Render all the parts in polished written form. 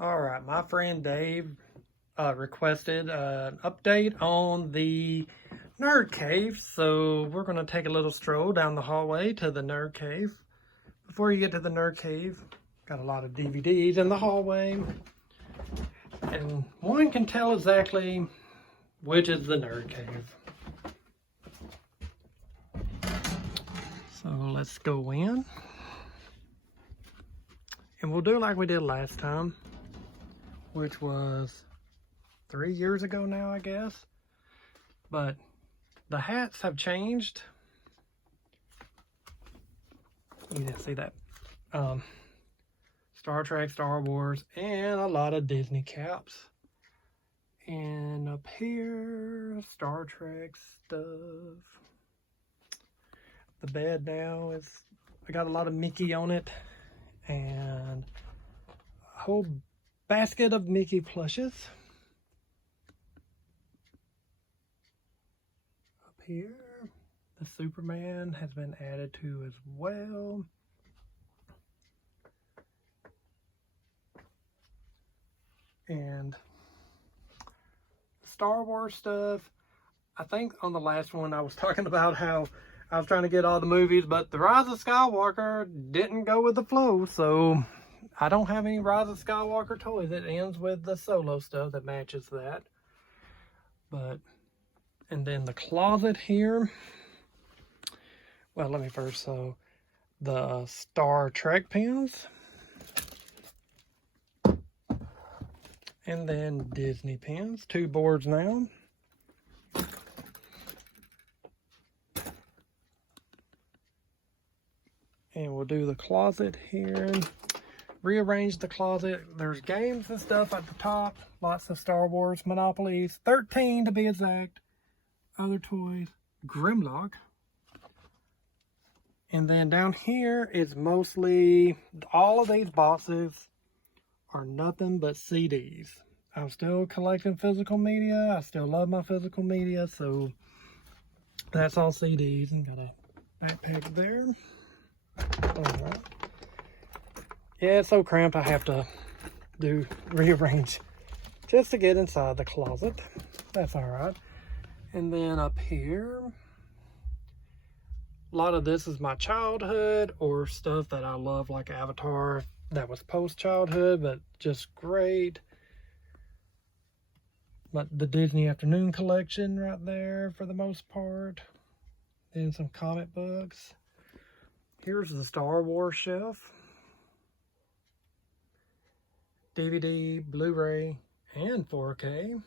All right, my friend Dave requested an update on the Nerd Cave, so we're going to take a little stroll down the hallway to the Nerd Cave. Before you get to the Nerd Cave, got a lot of DVDs in the hallway, and one can tell exactly which is the Nerd Cave. So let's go in, and we'll do like we did last time, which was 3 years ago now, I guess. But the hats have changed. You didn't see that. Star Trek, Star Wars, and a lot of Disney caps. And up here, Star Trek stuff. The bed now is, I got a lot of Mickey on it, and a whole basket of Mickey plushes. Up here, the Superman has been added to as well. And Star Wars stuff. I think on the last one I was talking about how I was trying to get all the movies, but the Rise of Skywalker didn't go with the flow, so I don't have any Rise of Skywalker toys. It ends with the Solo stuff that matches that. But, and then the closet here. Well, let me first, so the Star Trek pins. And then Disney pins, 2 boards now. And we'll do the closet here. Rearrange the closet. There's games and stuff at the top. Lots of Star Wars Monopolies. 13 to be exact. Other toys. Grimlock. And then down here is mostly, all of these boxes are nothing but CDs. I'm still collecting physical media. I still love my physical media. So that's all CDs. And got a backpack there. Alright. Yeah, it's so cramped I have to rearrange just to get inside the closet. That's alright. And then up here, a lot of this is my childhood or stuff that I love, like Avatar, that was post-childhood, but just great. But the Disney Afternoon collection right there for the most part. Then some comic books. Here's the Star Wars shelf. DVD, Blu-ray, and 4K.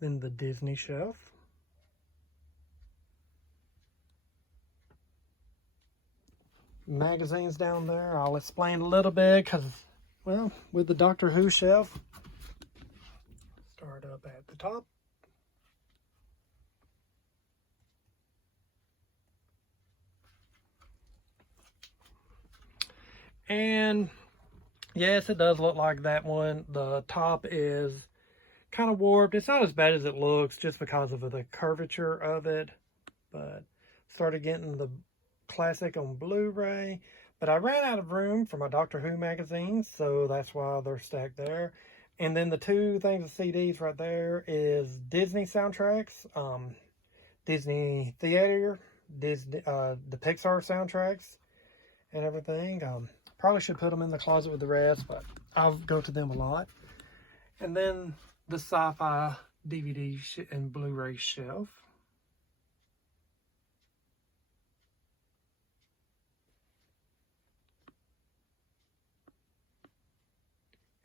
Then the Disney shelf. Magazines down there. I'll explain a little bit because, well, with the Doctor Who shelf, start up at the top. And yes, it does look like that one. The top is kind of warped. It's not as bad as it looks just because of the curvature of it. But started getting the classic on Blu-ray. But I ran out of room for my Doctor Who magazines, so that's why they're stacked there. And then the 2 things of CDs right there is Disney soundtracks, Disney Theater, Disney, the Pixar soundtracks, and everything. Probably should put them in the closet with the rest, but I'll go to them a lot. And then the sci-fi DVD and Blu-ray shelf.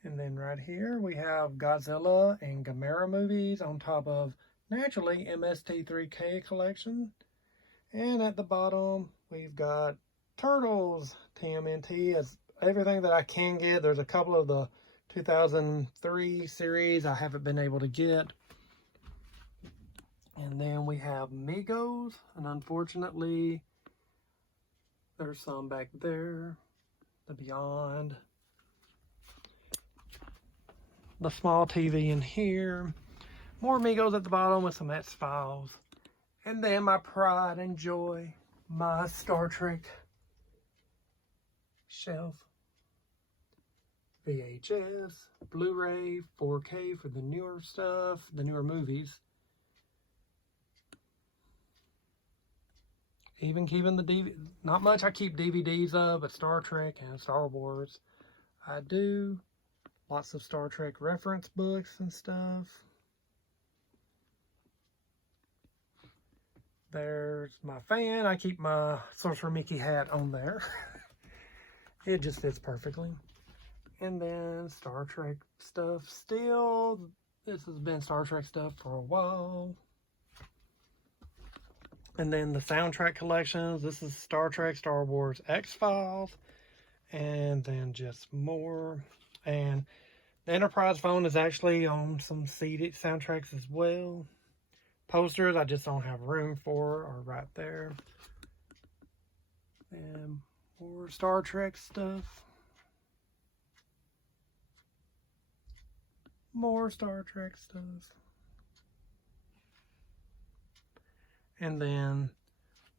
And then right here we have Godzilla and Gamera movies on top of, naturally, MST3K collection. And at the bottom we've got Turtles TMNT as everything that I can get. There's a couple of the 2003 series I haven't been able to get. And then we have Migos, and unfortunately there's some back there. The Beyond. The small TV in here. More Migos at the bottom with some X-Files. And then my pride and joy, my Star Trek shelf. VHS, Blu-ray, 4K for the newer stuff, the newer movies. Even keeping the DVD, not much I keep DVDs of, but Star Trek and Star Wars I do. Lots of Star Trek reference books and stuff. There's my fan. I keep my Sorcerer Mickey hat on there. It just fits perfectly. And then Star Trek stuff still. This has been Star Trek stuff for a while. And then the soundtrack collections. This is Star Trek, Star Wars, X-Files. And then just more. And the Enterprise phone is actually on some CD soundtracks as well. Posters I just don't have room for are right there. And more Star Trek stuff. More Star Trek stuff. And then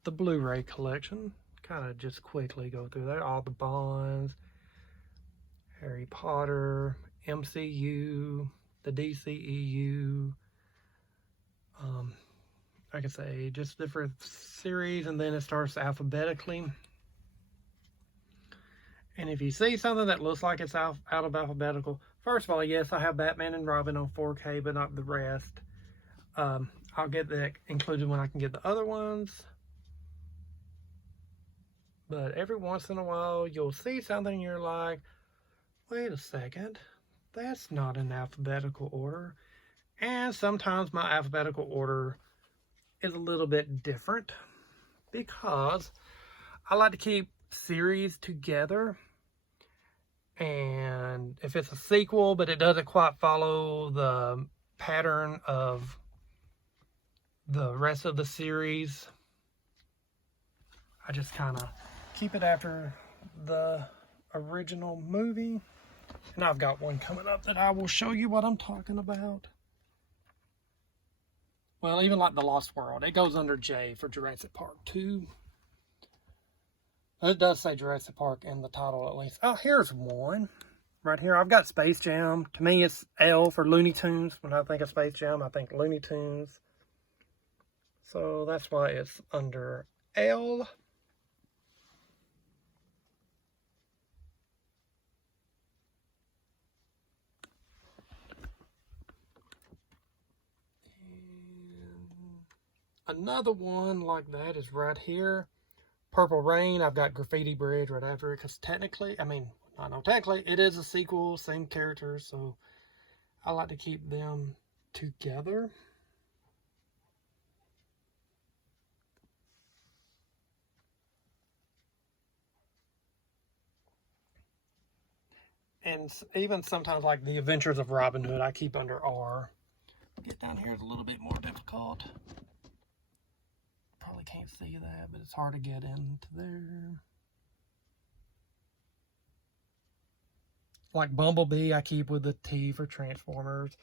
the Blu-ray collection. Kind of just quickly go through that. All the Bonds, Harry Potter, MCU, the DCEU. Like I say, just different series, and then it starts alphabetically. And if you see something that looks like it's out of alphabetical, first of all, yes, I have Batman and Robin on 4K, but not the rest. I'll get that included when I can get the other ones. But every once in a while, you'll see something and you're like, wait a second, that's not in alphabetical order. And sometimes my alphabetical order is a little bit different because I like to keep series together. And if it's a sequel, but it doesn't quite follow the pattern of the rest of the series, I just kind of keep it after the original movie. And I've got one coming up that I will show you what I'm talking about. Well, even like The Lost World, it goes under J for Jurassic Park 2. It does say Jurassic Park in the title at least. Oh, here's one. Right here, I've got Space Jam. To me, it's L for Looney Tunes. When I think of Space Jam, I think Looney Tunes. So that's why it's under L. Another one like that is right here. Purple Rain. I've got Graffiti Bridge right after it because technically, technically, it is a sequel, same characters, so I like to keep them together. And even sometimes like The Adventures of Robin Hood, I keep under R. Get down here is a little bit more difficult. Probably can't see that, but it's hard to get into there. Like Bumblebee, I keep with the T for Transformers,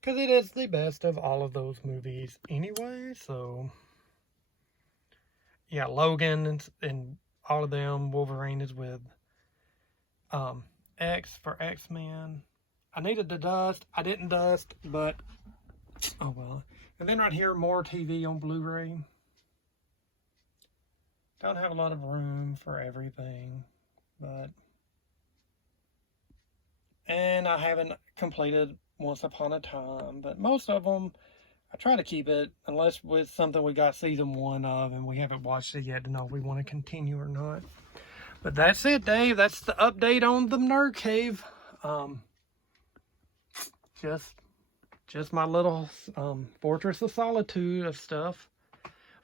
because it is the best of all of those movies anyway. So yeah, Logan and all of them. Wolverine is with X for X-Men. I needed to dust. I didn't dust, but oh well. And then right here, more TV on Blu-ray. Don't have a lot of room for everything, but... And I haven't completed Once Upon a Time, but most of them, I try to keep it, unless with something we got season 1 of and we haven't watched it yet to know if we want to continue or not. But that's it, Dave. That's the update on the Nerd Cave. Just my little Fortress of Solitude of stuff.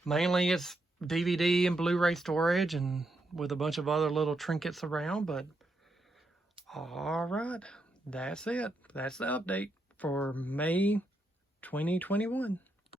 Mainly it's DVD and Blu-ray storage and with a bunch of other little trinkets around, but all right, that's it. That's the update for May 2021.